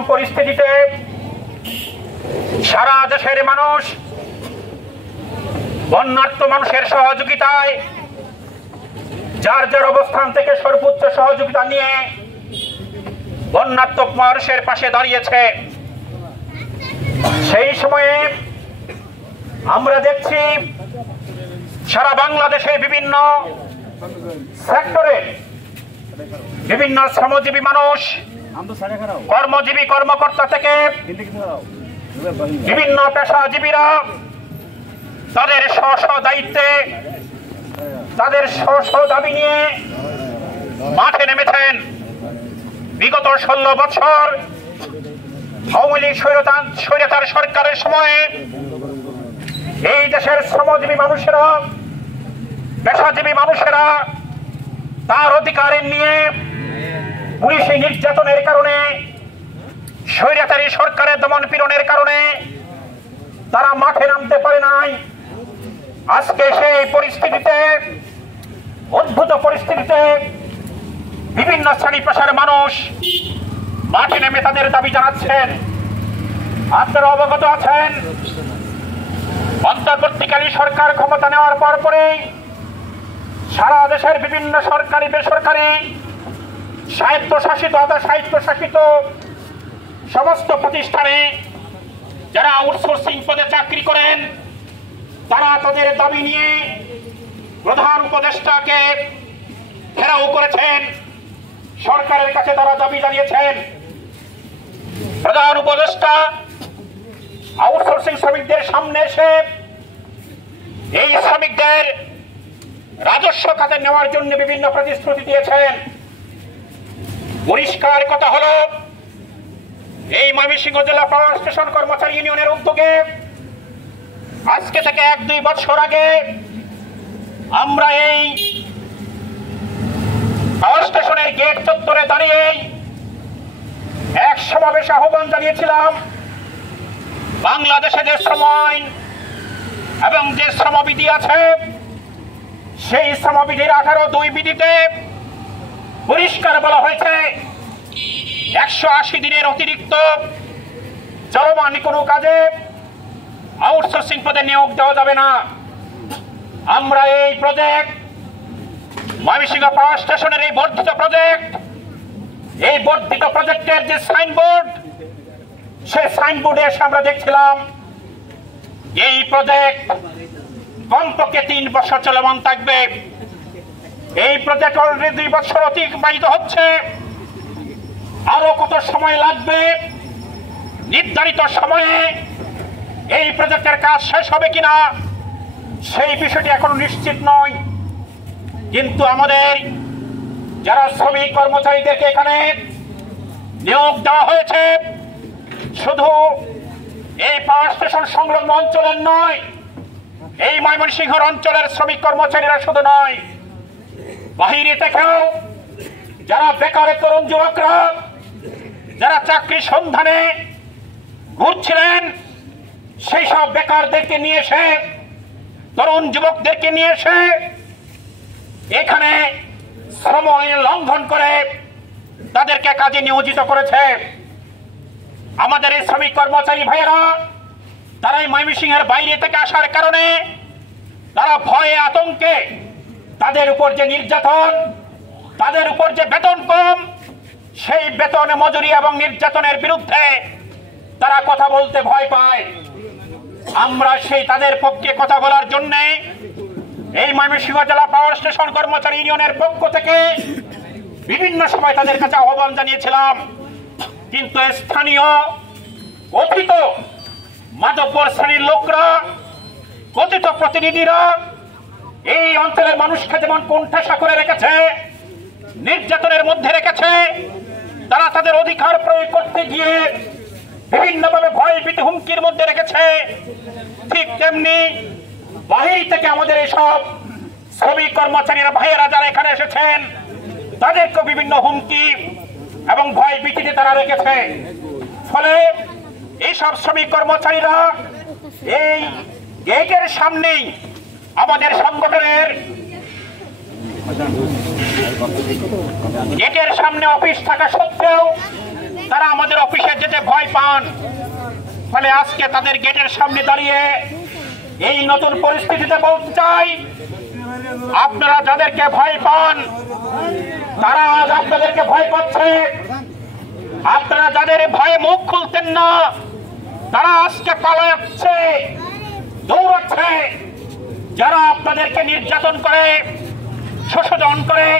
এরকম পরিস্থিতিতে সারা দেশের মানুষ বন্যার্ত মানুষের সহযোগিতায় যার যার অবস্থান থেকে সর্বোচ্চ সহযোগিতা নিয়ে বন্যার্ত মানুষের পাশে দাঁড়িয়েছে। সেই সময়ে আমরা দেখছি সারা বাংলাদেশে বিভিন্ন সেক্টরে বিভিন্ন শ্রমজীবী মানুষ, কর্মজীবী কর্মকর্তা থেকে বিভিন্ন পেশাজীবীরা তাদের স্ব দায়িত্বে তাদের স্ব দাবি নিয়ে মাঠে নেমেছেন। বিগত 16 বছর আওয়ামী লীগ স্বৈরাচার সরকারের সময়ে এই দেশের শ্রমজীবী মানুষেরা, পেশাজীবী মানুষেরা তার অধিকারের নিয়ে পুলিশি নির্যাতনের কারণে, স্বৈরাচারী সরকারের দমন পীড়নের কারণে তারা মাঠে নামতে পারে নাই। আজকে সেই পরিস্থিতিতে, অদ্ভুত পরিস্থিতিতে বিভিন্ন শ্রেণী পেশার মানুষ মাঠে নেমে তাদের দাবি জানাচ্ছেন। আপনারা অবগত আছেন, অন্তর্বর্তীকালীন সরকার ক্ষমতা নেওয়ার পরপরই সারা দেশের বিভিন্ন সরকারি বেসরকারি স্বায়ত্তশাসিত সমস্ত প্রতিষ্ঠানে যারা আউটসোর্সিং পদে চাকরি করেন তারা তাদের দাবি নিয়ে প্রধান উপদেষ্টাকে ঘেরাও করেছেন। সরকারের কাছে তারা দাবি জানিয়েছেন। প্রধান উপদেষ্টা আউটসোর্সিং শ্রমিকদের সামনে এসে এই শ্রমিকদের রাজস্ব খাতে নেওয়ার জন্য বিভিন্ন প্রতিশ্রুতি দিয়েছেন। পরিষ্কার কথা হলো, এই ময়মনসিংহ জেলা পাওয়ার স্টেশন কর্মচারী ইউনিয়নের উদ্যোগে আজকে থেকে 1-2 বছর আগে আমরা এই পাওয়ার স্টেশনের গেট চত্বরে দাঁড়িয়ে এক সমাবেশ আহ্বান জানিয়েছিলাম। বাংলাদেশে যে শ্রম আইন এবং যে শ্রমবিধি আছে, সেই শ্রমবিধির 18(2) বিধিতে পরিষ্কার বলা হয়েছে 180 দিনের অতিরিক্ত চলমান কোনো কাজে আউটসোর্সিং পদে নিয়োগ দেওয়া যাবে না। আমরা এই প্রজেক্ট, ময়মনসিংহ পাওয়ার স্টেশনের এই বর্ধিত প্রজেক্টের যে সাইনবোর্ড, সেই সাইনবোর্ডে এসে আমরা দেখছিলাম এই প্রজেক্ট কমপক্ষে 3 বছর চলমান থাকবে। এই প্রজেক্ট অলরেডি 2 বছর অতিবাহিত হচ্ছে, আরো কত সময় লাগবে, নির্ধারিত সময়ে এই প্রজেক্টের কাজ শেষ হবে কিনা সেই বিষয়টি এখনো নিশ্চিত নয়। কিন্তু আমাদের যারা শ্রমিক কর্মচারীদেরকে এখানে নিয়োগ দেওয়া হয়েছে, শুধু এই পাওয়ার স্টেশন সংলগ্ন অঞ্চলের নয়, এই ময়মনসিংহ অঞ্চলের শ্রমিক কর্মচারীরা শুধু নয়, বাহিরে থেকেও যারা বেকারের তরুণ যুবকরা যারা চাকরি সন্ধানে ঘুরছিলেন, সেই সব বেকারদেরকে নিয়ে এসে, তরুণ যুবকদেরকে নিয়ে এসে এখানে শ্রম আইন লঙ্ঘন করে তাদেরকে কাজে নিয়োজিত করেছে। আমাদের এই শ্রমিক কর্মচারী ভাইয়েরা তারা এই ময়মনসিংহের বাইরে থেকে আসার কারণে তারা ভয়ে আতঙ্কে তাদের উপর যে নির্যাতন, তাদের উপর যে বেতন কম, সেই বেতন, মজুরি এবং নির্যাতনের বিরুদ্ধে তারা কথা বলতে ভয় পায়। আমরা সেই তাদের পক্ষে কথা বলার জন্য এই ময়মনসিংহ জেলা পাওয়ার স্টেশন কর্মচারী ইউনিয়নের পক্ষ থেকে বিভিন্ন সময় তাদের কাছে আহ্বান জানিয়েছিলাম। কিন্তু স্থানীয় কথিত মাদকবর শ্রেণীর লোকরা, কথিত প্রতিনিধিরা এই অঞ্চলের মানুষকে যেমন কোণঠাসা করে রেখেছে, নির্যাতনের মধ্যে রেখেছে, তারা তাদের অধিকার প্রয়োগ করতে গিয়ে বিভিন্নভাবে ভয় ভীতি হুমকির মধ্যে রেখেছে, ঠিক তেমনি বাহির থেকে আমাদের এইসব শ্রমিক কর্মচারীরা ভাইয়েরা যারা এখানে এসেছেন তাদেরকে বিভিন্ন হুমকি এবং ভয় ভীতিতে তারা রেখেছে। ফলে এইসব শ্রমিক কর্মচারীরা এই গেটের সামনেই আমাদের সংগঠনের গেটের সামনে অফিস থাকা সত্ত্বেও তারা আমাদের অফিসে যেতে ভয় পান। ফলে আজকে তাদের গেটের সামনে দাঁড়িয়ে এই নতুন পরিস্থিতিতে বলতে চাই, আপনারা যাদেরকে ভয় পান তারা আজ আপনাদেরকে ভয় পাচ্ছে। আপনারা যাদের ভয়ে মুখ খুলতেন না তারা আজকে পালাচ্ছে, দৌড়াচ্ছে। যারা আপনাদেরকে নির্যাতন করে, শোষণ করে,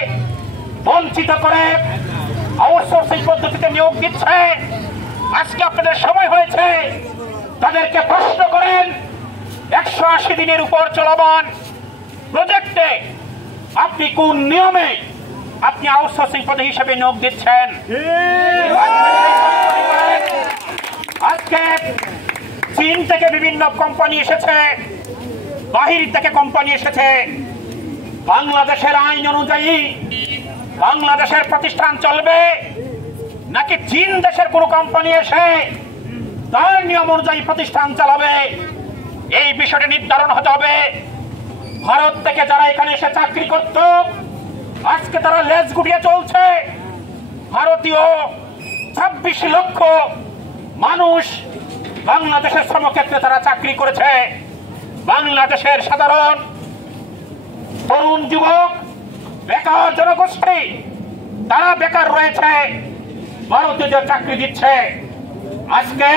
বঞ্চিত করে, আউটসোর্সিং পদ্ধতিতে নিয়োগ দিচ্ছে, আজকে আপনাদের সময় হয়েছে তাদেরকে প্রশ্ন করেন। 180 দিনের উপর চলমান প্রজেক্টে আপনি কোন নিয়মে আপনি আউটসোর্সিং পদ্ধতি হিসেবে নিয়োগ দিচ্ছেন? আজকে চীন থেকে বিভিন্ন কোম্পানি এসেছে, বাহির থেকে কোম্পানি এসেছে। বাংলাদেশের আইন অনুযায়ী বাংলাদেশের প্রতিষ্ঠান চলবে নাকি চীন দেশের কোন কোম্পানি এসে তার নিয়ম অনুযায়ী প্রতিষ্ঠান চালাবে? এই বিষয়টি নির্ধারণ হতে হবে। ভারত থেকে যারা এখানে এসে চাকরি করত আজকে তারা লেজ গুটিয়ে চলছে। ভারতীয় 26 লক্ষ মানুষ বাংলাদেশের শ্রমক্ষেত্রে তারা চাকরি করেছে। বাংলাদেশের সাধারণ তরুণ যুবক, বেকার জনগোষ্ঠী তারা বেকার রয়েছে, ভারতীয়দের চাকরি দিচ্ছে। আজকে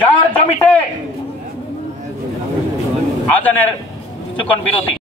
যার জমিতে আজানের কিছুক্ষণ বিরতি।